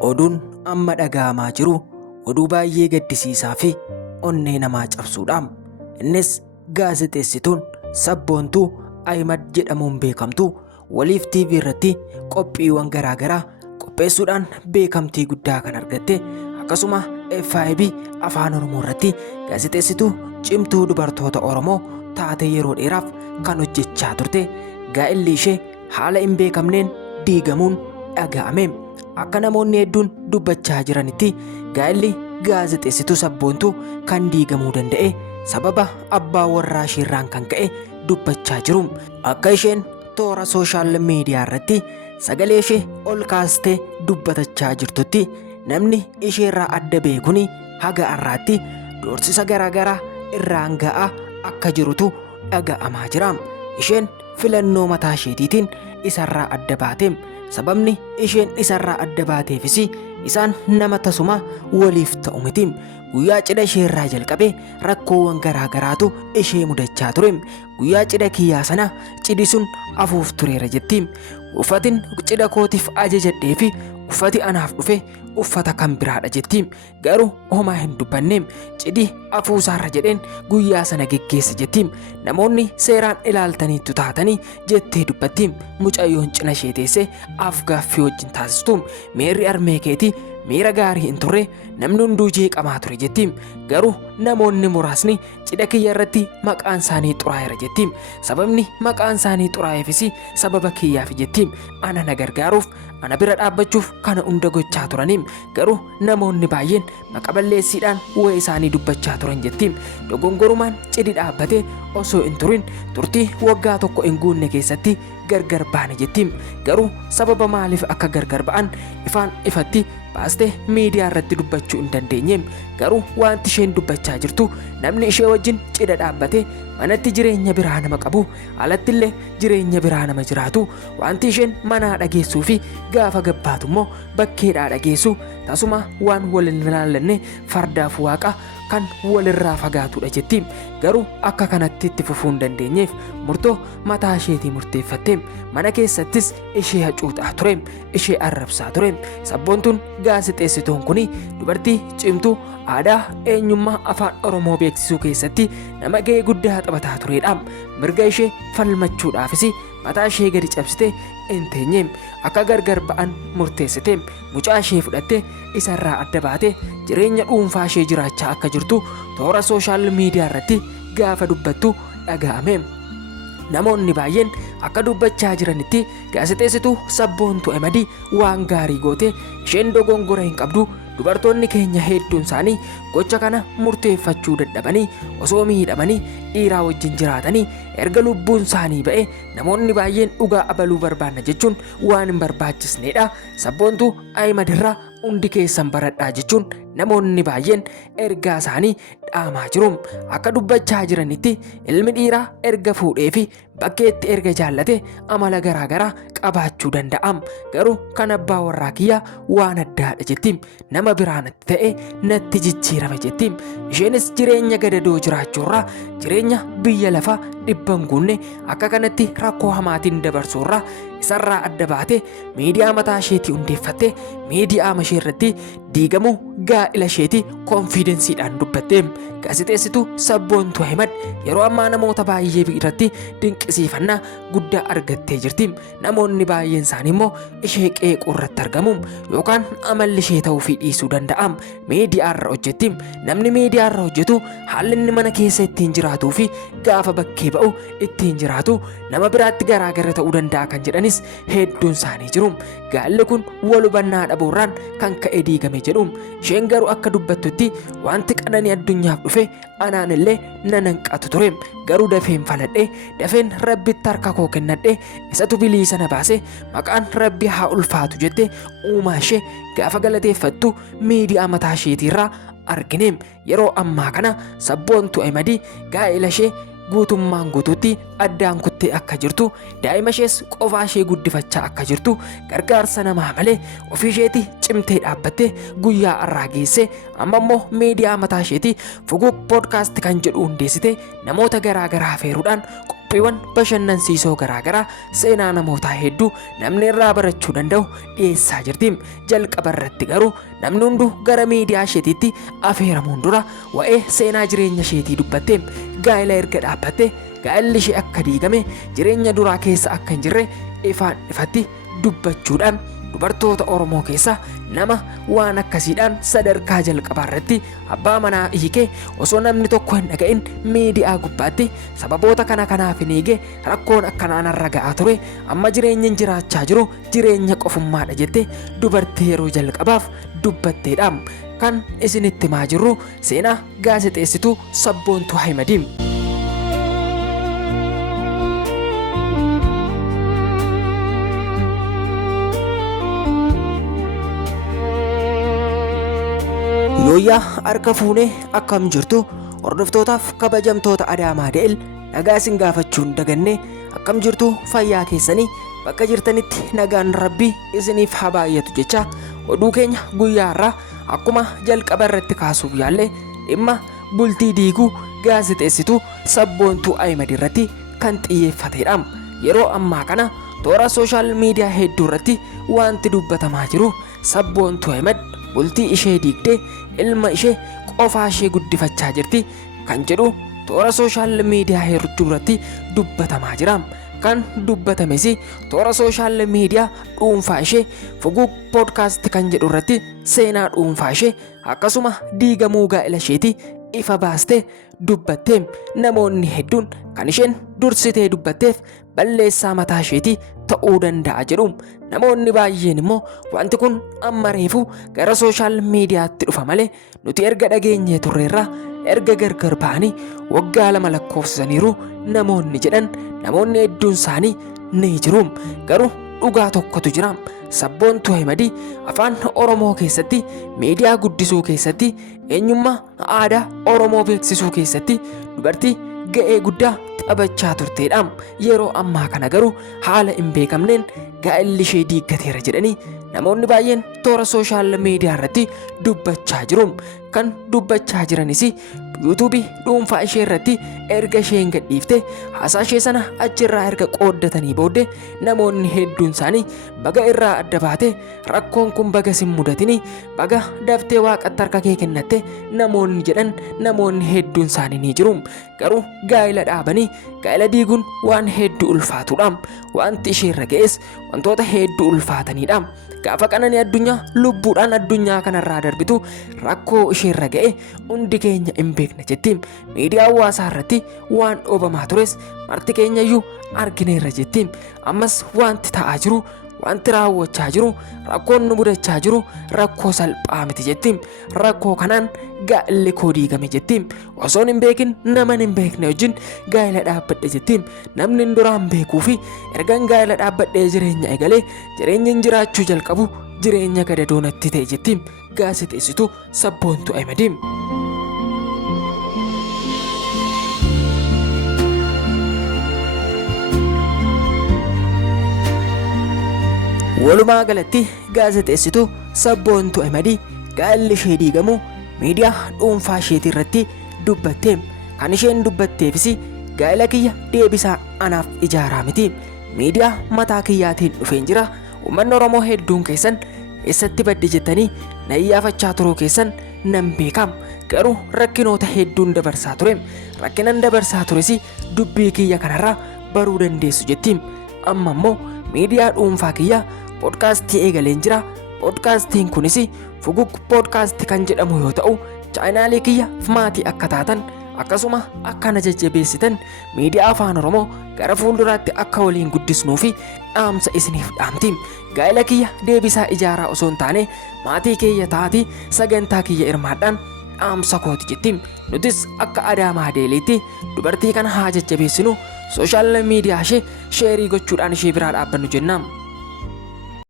Oduun amma dhaga'amaa jiru oduu baay'ee gaddisiisaa fi onnee namaa cabsuudha. Innis gaazexeessituun sabboontuu Ahimad jedhamuun beekamtu waliif TV irratti qophiiwwan garaagaraa qopheessuudhaan beekamtii guddaa kan argatte, akkasuma FIB afaan Oromoo irratti gaazexeessituu cimtuu dubartoota Oromoo taate yeroo dheeraaf kan hojjechaa turte. Gaa'illi ishee haala hin beekamneen diigamuun dhaga'ame. Akka namoonni hedduun dubbachaa jiranitti gaa'illi gaazexeessituu sabboontuu kan diigamuu danda'e sababa abbaa warraa isheerraan kan ka'e dubbachaa jiru. Akka isheen toora sooshaal miidiyaa irratti sagalee ishee ol kaastee dubbatachaa jirtutti namni isheerraa adda beekuun haga har'aatti doorsisa garaagaraa irraan ga'aa akka jirutu dhaga'amaa jira. Isheen filannoo mataa isheetiitiin isarraa adda baate. Sababni isheen isarraa adda baateefis isaan nama tasuma waliif ta'u miti. Guyyaa cidha isheerraa jalqabe rakkoowwan garaagaraatu ishee mudachaa ture. Guyyaa cidha kiyyaa sana cidhi sun afuuf tureera jetti. Uffatiin cidha kootiif ajajadhee fi uffati anaaf dhufe uffata kan biraadha jetti. Garuu homaa hin dubbanne cidhi afuusaarra jedheen guyyaa sana geggeessa jetti. Namoonni seeraan ilaaltaniitu taatanii jettee dubbatti. Mucayyoon cina ishee teessee af-gaaffii wajjin taasistu. Miirri armee keetii miira gaarii hin turre, namni hunduu jeeqamaa ture jetti. Garuu namoonni muraasni cidha kiyya irratti maqaan isaanii xuraa'eera jetti. Sababni maqaan isaanii xuraa'eefis sababa kiyyaaf jetti. Ana na gargaaruuf, ana bira dhaabbachuuf kana hunda gochaa turani. Garuu namoonni baay'een maqa balleessiidhaan waa'ee isaanii dubbachaa turan jetti. Dogongorumaan cidhi dhaabbate osoo hin turin turtii waggaa tokko hin guunne keessatti gargar baane jetti. Garuu sababa maaliif akka gargar ba'an ifaan ifatti baastee miidiyaa irratti dubbachuu hin dandeenye. Garuu wanti isheen dubbachaa jirtu namni ishee wajjin cidha dhaabbate manatti jireenya biraa nama qabu, alatti illee jireenya biraa nama jiraatu, wanti isheen manaa dhageessuu fi gaafa gabbaatu immoo bakkeedhaa dhageessu tasuma waan wal hin ilaallanne fardaaf waaqa kan walirraa fagaatudha jetti. Garuu akka kanatti itti fufuu hin dandeenyeef murtoo mataa isheetii murteeffatte. Mana keessattis ishee hacuuxaa ture, ishee arrabsaa ture. Sabboontuun gaazexeessituun kun dubartii cimtuu aadaa eenyummaa afaan Oromoo beeksisuu keessatti nama ga'ee guddaa taphataa turedha. Mirga ishee falmachuudhaafis mataa ishee gadi cabsite hin teenye. Akka gargar ba'an murteessite. Mucaa ishee fudhatte isarraa adda baate jireenya dhuunfaa ishee jiraachaa akka jirtu toora sooshaal miidiyaa irratti gaafa dubbattu dhaga'ame. Namoonni baay'een akka dubbachaa jiranitti gaazexeessituu sabboontuu Ahimad waan gaarii goote, isheen dogongora hin qabdu. Dubartoonni keenya hedduun isaanii gocha kana murteeffachuu dadhabanii osoo miidhamanii dhiiraa wajjin jiraatanii erga lubbuun isaanii ba'e namoonni baay'een dhugaa abaluu barbaanna jechuun waan hin barbaachisneedha. Sabboontuu Ahimad irraa hundi keessan baradhaa jechuun namoonni baay'een ergaa isaanii dhaamaa jiru. Akka dubbachaa jiranitti ilmi dhiiraa erga fuudhee fi bakkeetti erga jaallate amala garaagaraa qabaachuu danda'a. Garuu kan abbaa warraa kiyyaa waan addaadha jetti. Nama biraanatti ta'e natti jijjiirame jetti. Isheenis jireenya gadadoo jiraachuurraa jireenya biyya lafaa dhibban guunne akka kanatti rakkoo hamaatiin dabarsuurraa isarraa adda baate miidiyaa mataa isheetii hundeeffatte miidiyaa ishee irratti diigamuu gaa'ila isheetii konfiidensiidhaan dubbatte. Gaazexeessituu sabboontuu Ahimad yeroo ammaa namoota baay'ee biratti dinqisiifannaa guddaa argattee jirti. Namoonni baay'een isaanii immoo ishee qeequu irratti argamu yookaan amalli ishee ta'uu fi dhiisuu danda'a. Miidiyaa irra hojjetti. Namni miidiyaa irra hojjetu haalli inni mana keessa ittiin jiraatuu fi gaafa bakkee ba'u ittiin jiraatu nama biraatti garaagara ta'uu danda'a kan jedhanis hedduun isaanii jiru. Gaalli kun wal hubannaa dhabuurraan kan ka'e diigame jedhu. Isheen garuu akka dubbattutti wanti qananii addunyaaf dhufe anaan illee nan hanqatu ture. Garuu dafeen faladhe, dafeen rabbitti harka koo kennadhe, isatu bilisa na baase, maqaan rabbi haa ulfaatu jette uumaa ishee gaafa galateeffattu miidiyaa mataa isheetiirraa argine. Yeroo ammaa kana sabboontuu Ahimad gaa'ila ishee guutummaan guutuutti addaan kuttee dubbattee akka jirtu, daa'ima ishees qofaa ishee guddifachaa akka jirtu, gargaarsa namaa malee ofii isheetii cimtee dhaabbattee guyyaa har'aa geesse amma immoo miidiyaa mataa isheetii Fuguug Podcast kan jedhu hundeessite namoota garaagaraa affeeruudhaan qophiiwwan bashannansiisoo garaagaraa seenaa namootaa hedduu namni irraa barachuu danda'u dhiyeessaa jirti. Jalqaba irratti garuu namni hunduu gara miidiyaa isheetiitti affeeramuun dura waa'ee seenaa jireenya isheetii dubbattee gaa'ela erga dhaabbattee gaa'elli ishee akka diigame jireenya duraa keessa akka hin jirre ifaan ifatti dubbachuudhaan dubartoota Oromoo keessaa nama waan akkasiidhaan sadarkaa jalqabaa irratti abbaa manaa hiikee osoo namni tokko hin dhaga'in miidiyaa gubbaatti sababoota kanaaf hin eege rakkoon akkanaan irra ga'aa ture amma jireenyi jiraachaa jiru jireenya qofummaadha jettee dubartii yeroo jalqabaaf dubbatteedha. Kan isinitti himaa jirru seenaa gaazexeessituu Sabboontuu Ahimadiin. Yooyyaa harka fuunee akkam jirtu hordoftootaaf kabajamtoota Adaamaa Da'el nagaa isin gaafachuun daganne akkam jirtu fayyaa keessanii bakka jirtanitti nagaan Rabbii isiniif haa baay'atu jecha oduu keenya guyyaa har'aa akkuma jalqaba irratti kaasuuf yaalle dhimma bultii diiguu gaazexeessituu Sabboontuu Ahimad irratti kan xiyyeeffatedha. Yeroo ammaa kana toora sooshaal miidiyaa hedduu irratti wanti dubbatamaa jiru Sabboontuu Ahimad bultii ishee diigdee ilma ishee qofaa ishee guddifachaa jirti kan jedhu toora sooshaal miidiyaa hedduu irratti dubbatamaa jira. Kan dubbatames toora sooshaal miidiyaa dhuunfaa ishee Fuguug Podcast kan jedhu irratti seenaa dhuunfaa ishee akkasuma diigamuu gaa'ela isheetii ifa baastee dubbattee namoonni hedduun kan isheen dursitee dubbatteef balleessaa mataa isheetii ta'uu danda'a jedhu. Namoonni baay'een immoo wanti kun amma reefu gara sooshaal miidiyaatti dhufa malee nuti erga dhageenyee turreerra erga gargar ba'anii waggaa 2 lakkoofsisaniiru namoonni jedhan namoonni hedduun isaanii ni jiru. Garuu dhugaa tokkotu jira. Sabboontuu Ahimad afaan Oromoo keessatti miidiyaa guddisuu keessatti eenyummaa aadaa Oromoo beeksisuu keessatti dubartii ga'ee guddaa taphachaa turteedha. Yeroo ammaa kana garuu haala hin beekamneen gaa'elli ishee diiggateera jedhanii namoonni baay'een toora sooshaal miidiyaa irratti dubbachaa jiru. Kan dubbachaa jiranis yuutuubii dhuunfaa ishee irratti erga isheen gadhiifte haasaa ishee sana achirraa erga qooddatanii booddee namoonni hedduun isaanii baga irraa adda baate rakkoon kun baga sin mudatini baga daftee waaqatti harka kee kennatte namoonni jedhan namoonni hedduun isaanii ni jiru. Garuu gaa'ela dhaabanii gaa'ela diiguun waan hedduu ulfaatudha. Wanti ishee irra ga'es wantoota hedduu ulfaatanidha. Gaafa qananii addunyaa lubbuudhaan addunyaa kanarraa darbitu rakkoo ishee irra ga'e hundi keenya hin beekna jetti. Miidiyaa hawaasaa irratti waan dhoobamaa tures marti keenya iyyuu argineerra jetti. Ammas wanti ta'aa jiru wanti raawwachaa jiru rakkoon nu mudachaa jiru rakkoo salphaa miti jetti. Rakkoo kanaan gaa'elli koo diigame jetti. Osoon hin beekin nama hin beekne wajjin gaa'ela dhaabbadhe jetti. Namni duraan beekuu fi ergan gaa'ela dhaabbadhee jireenya eegalee jireenya jiraachuu jalqabu jireenya gadadoo natti ta'e jetti gaazexeessituu Sabboontuu Ahimad. Walumaa galatti gaazexeessituu Sabboontuu Ahimad gaa'elli ishee diigamu miidiyaa dhuunfaa isheetii irratti dubbatte. Kan isheen dubbatteefis gaa'ela kiyya deebisaa anaaf ijaaraa miti. Miidiyaa mataa kiyyaatiin dhufeen jira. Uummanni Oromoo hedduun keessan eessatti badde jettanii na iyyaafachaa turuu keessan nan beekam. Garuu rakkinoota hedduun dabarsaa ture. Rakkinan dabarsaa tures dubbii kiyya kanarraa baruu dandeessu jetti. Amma immoo miidiyaa dhuunfaa kiyya podcast eegaleen jira. Podcastiin kunis Fuguug Podcast kan jedhamu yoo ta'u chaanaalii kiyya maatii akka taatan akkasuma akka na jajjabeessitan miidiyaa afaan Oromoo gara fuulduraatti akka waliin guddisnuu fi dhaamsa isiniif dhaamti. Gaa'ela kiyya deebisaa ijaaraa osoo hin taane maatii kiyya taati sagantaa kiyya hirmaadhaan dhaamsa kooti jetti. Nutis akka Adaamaa Deeliitti dubartii kana haa jajjabeessinu sooshaal miidiyaa ishee sheerii gochuudhaan ishee biraa dhaabbannu jenna.